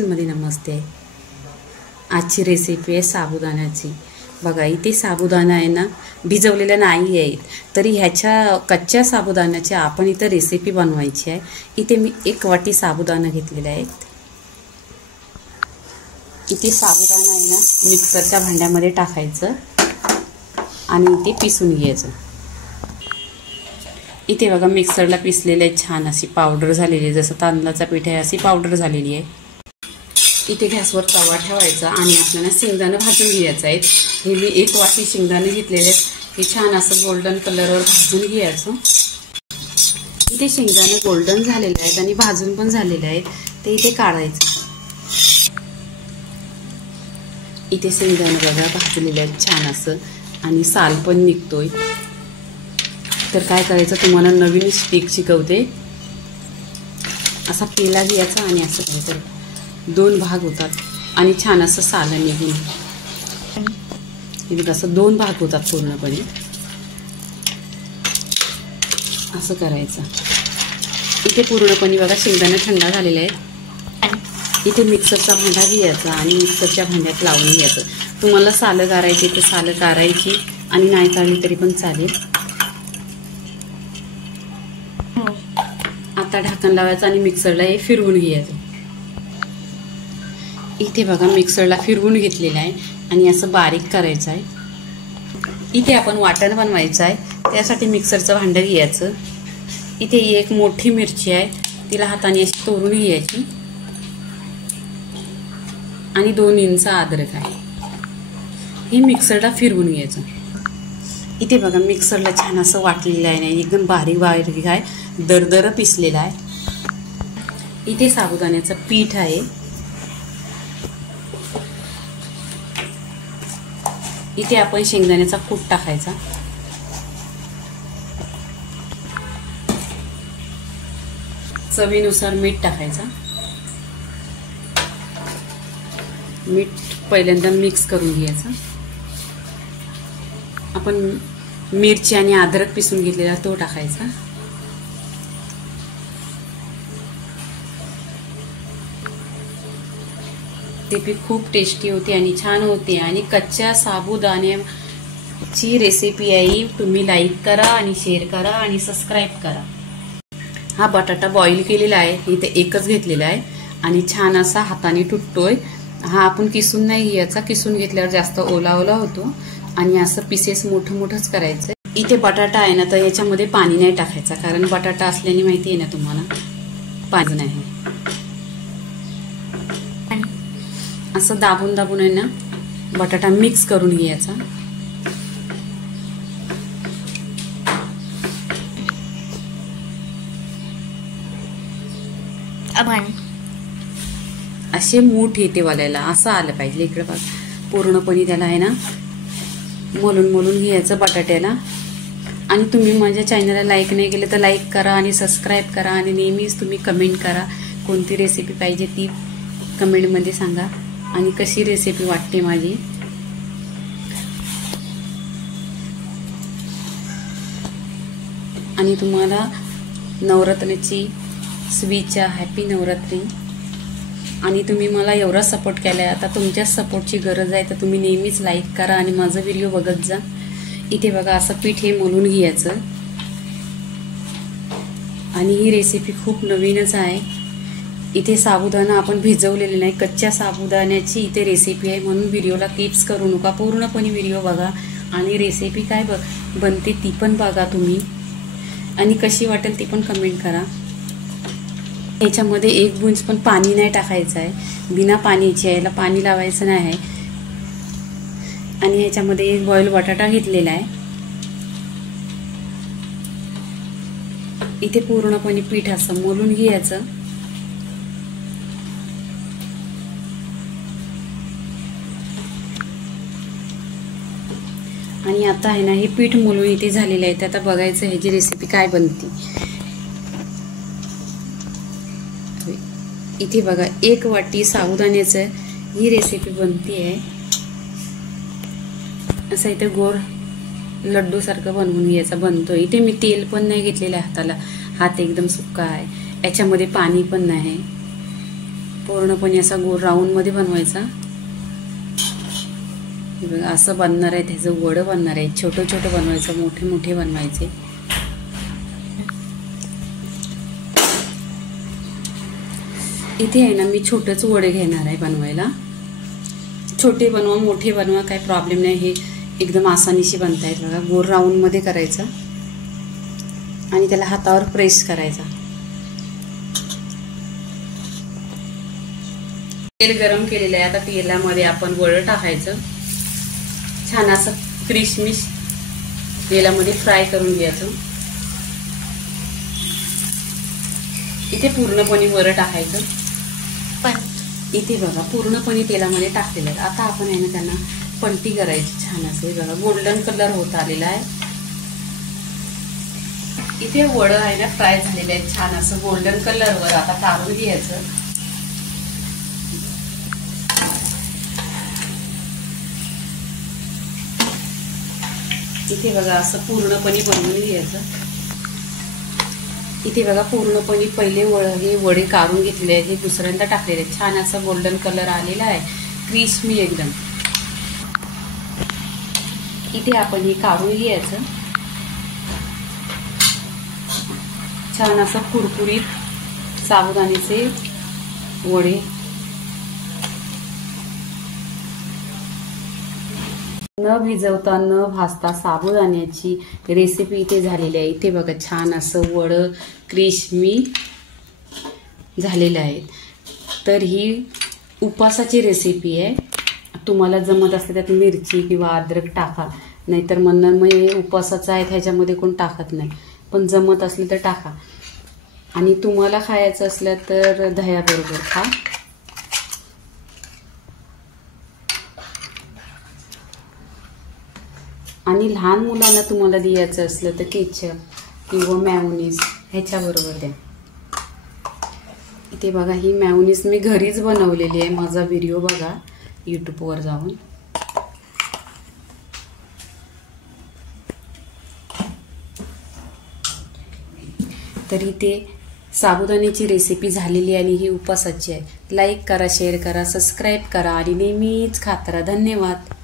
मध्ये नमस्ते। आजची रेसिपी आहे साबुदाण्याची। बघा इथे साबुदाणा आहे ना, भिजवलेला नाही आहे, तरी ह्याच्या कच्च्या साबुदाण्याची आपण इथे रेसिपी बनवायची आहे। इथे मी 1 वाटी साबुदाणा घेतलेला आहे। इथे साबुदाणा आहे ना मिक्सरच्या भांड्यामध्ये टाकायचं आणि इथे पिसून घ्यायचं। इथे बघा मिक्सरला पिसलेले आहे, छान अशी पावडर झालेली आहे, जसं तांदळाचा पीठ आहे अशी पावडर झालेली आहे। इथे गॅसवर तवा ठेवायचा आणि आपल्याला शेंगदाणे भाजून घ्यायचं आहे। हे मी 1 वाटी शेंगदाणे घेतलेले आहेत, हे छान असं गोल्डन कलरवर भाजून घ्यायचं। इथे शेंगदाणे गोल्डन झालेले आहेत आणि भाजून पण झालेले आहेत, ते इथे काढायचं। इथे शेंगदाणे बघा भाजलेले आहेत छान असं आणि साल पण निघतोय। तर काय करायचं, तुम्हाला नवीन स्टिक शिकवते। असा पेला घ्यायचा आणि असं करायचं, 2 भाग होतात आणि छान असं साल निघून हे कसं 2 भाग होतात पूर्णपणे असं करायचं। इथे पूर्णपणे बघा शेंगदाणे थंड झालेले आहेत। इथे मिक्सरचा भांडा घ्यायचा आणि मिक्सरच्या भांड्यात लावून घ्यायचं। तुम्हाला सालं काढायची तर सालं काढायची आणि नाही काढली तरी पण चालेल। आता ढक्कन लावायचं आणि मिक्सरला हे फिरवून घ्यायचं। इथे बघा मिक्सरला फिरवून घेतलेलं आहे आणि असं बारीक करायचं आहे। इथे आपण वाटण बनवायचं आहे, त्यासाठी मिक्सरचं भांडं घ्यायचं। इथे 1 मोठी मिरची आहे, तिला हाताने अशी तोडून घ्यायची आणि 2 इंच अद्रक आहे, हे मिक्सरला फिरवून घ्यायचं। इथे बघा मिक्सरला छान असं वाटलेलं आहे, नाही एकदम बारीक बारीक आहे, दरदर पिसलेला आहे। इथे साबुदाण्याचं पीठ आहे। इथे आपण शेंगदाण्याचा कूट टाकायचा। चवीनुसार मीठ टाकायचा। मीठ पहिल्यांदा मिक्स करून घ्यायचं। आपण मिरची आणि अद्रक पिसून घेतलेला तो टाकायचा। ते भी खूप टेस्टी होते आणि छान होते आणि कच्च्या साबुदाण्याची रेसिपी आहे। तुम्ही लाईक करा आणि शेअर करा आणि सबस्क्राईब करा। हा बटाटा बॉईल केलेला आहे, इथे एकच घेतलेला आहे आणि छान असा हाताने तुटतोय। हा आपण किसून नाही घ्यायचा, किसून घेतल्यावर जास्त ओला ओला होतो आणि असं पीसेस मोठं मोठंच करायचं। इथे बटाटा आहे ना, तर याच्यामध्ये पाणी नाही टाकायचं, कारण बटाटा असल्याने माहिती आहे ना तुम्हाला पाणी नाही। असं दाबून दाबून आहे ना बटाटा मिक्स करून घ्यायचा। असे मूठ येते वाल्याला असं आलं पाहिजे। इकडे बघ पूर्णपणे त्याला आहे ना मलून मलून घ्यायचं बटाट्याला। आणि तुम्ही माझ्या चॅनलला लाईक नाही केलं तर लाईक करा आणि सबस्क्राईब करा आणि नेहमीच तुम्ही कमेंट करा, कोणती रेसिपी पाहिजे ती कमेंटमध्ये सांगा आणि कशी रेसिपी वाटते माझी। आणि तुम्हाला नवरात्रीची शुभेच्छा, हॅपी नवरात्री। आणि तुम्ही मला एवढा सपोर्ट केला आहे, आता तुमच्या सपोर्टची गरज आहे, तर तुम्ही नेहमीच लाईक करा आणि माझा व्हिडिओ बघत जा। इथे बघा असं पीठ हे मळून घ्यायचं आणि ही रेसिपी खूप नवीनच आहे। इथे साबुदाणा आपण भिजवलेले नाही, कच्च्या साबुदाण्याची इथे रेसिपी आहे, म्हणून व्हिडिओला टिप्स करू नका, पूर्णपणे व्हिडिओ बघा आणि रेसिपी काय बनते ती पण बघा तुम्ही आणि कशी वाटेल ती पण कमेंट करा। याच्यामध्ये 1 बुंज पण पाणी नाही टाकायचं आहे, बिना पाणीचे याला पाणी लावायचं नाही आहे। आणि याच्यामध्ये 1 बॉईल बटाटा घेतलेला आहे। इथे पूर्णपणे पीठ असं मळून घ्यायचं आणि आता आहे ना हे पीठ मळून इथे झालेलं आहे, आता बघायचं ह्याची रेसिपी काय बनते। इथे बघा 1 वाटी साबुदाण्याचं ही रेसिपी बनती आहे। असं इथे गोल लड्डू सारखं बनवून घ्यायचा बनतोय. इथे मी तेल पण नाही घेतलेलं आहे हाताला, हात एकदम सुक्का आहे. याच्यामध्ये पाणी पण नाही. पूर्णपणे असा गोल राऊंड मध्ये बनवायचा. बघा असं बनणार आहे, त्याचं वडं बनणार आहे. छोटं छोटं बनवायचं, मोठे मोठे बनवायचे. इथे आहे ना मी छोटंच वडे घेणार आहे बनवायला. छोटे बनवा मोठे बनवा काही प्रॉब्लेम नाही, हे एकदम आसानीशी बनतायत. बघा गोल राऊंड मध्ये करायचं आणि त्याला हातावर प्रेस करायचा. तेल गरम केलेलं आहे. आता तेलामध्ये आपण वडं टाकायचं. छान असं क्रिसमिस तेलामध्ये फ्राय करून घ्यायचं. इथे पूर्णपणे वडं टाकायचं. पण इथे बघा पूर्णपणे तेलामध्ये टाकलेलं आहे. आता आपण आहे ना त्यांना पलटी करायची छान असे. बघा गोल्डन कलर होत आलेला आहे. इथे वडं आहे ना फ्राय झालेलं आहे छान असं गोल्डन कलरवर. आता काढून घ्यायचं. इथे बघा असं पूर्णपणे बनवून घ्यायचं. इथे बघा पूर्णपणे पहिले हे वडे काढून घेतलेले आहेत. हे दुसऱ्यांदा टाकलेले आहेत. छान असा गोल्डन कलर आलेला आहे, क्रिस्पी एकदम. इथे आपण हे काढून घ्यायचं. छान असं कुरकुरीत साबुदाण्याचे वडे. न भिजवता न भाजता साबुदाण्याची रेसिपी इथे झालेली आहे. इथे बघा छान असं वडं क्रिस्पी झालेलं आहे. तर ही उपवासाची रेसिपी आहे. तुम्हाला जमत असले त्यात मिरची किंवा अद्रक टाका, नाहीतर म्हणणार मग हे उपवासाचं आहे ह्याच्यामध्ये कोण टाकत नाही, पण जमत असले तर टाका. आणि तुम्हाला खायचं असलं तर दह्याबरोबर खा. आणि लहान मुलांना तुम्हाला द्यायचं असलं तर केचप किंवा मॅयोनीज ह्याच्याबरोबर द्या. इथे बघा ही मॅयोनीज मी घरीच बनवलेली आहे. माझा व्हिडिओ बघा यूट्यूबवर जाऊन. तर इथे साबुदाण्याची रेसिपी झालेली आणि ही उपवासाची आहे. लाईक करा, शेअर करा, सबस्क्राईब करा आणि नेहमीच खात राहा. धन्यवाद.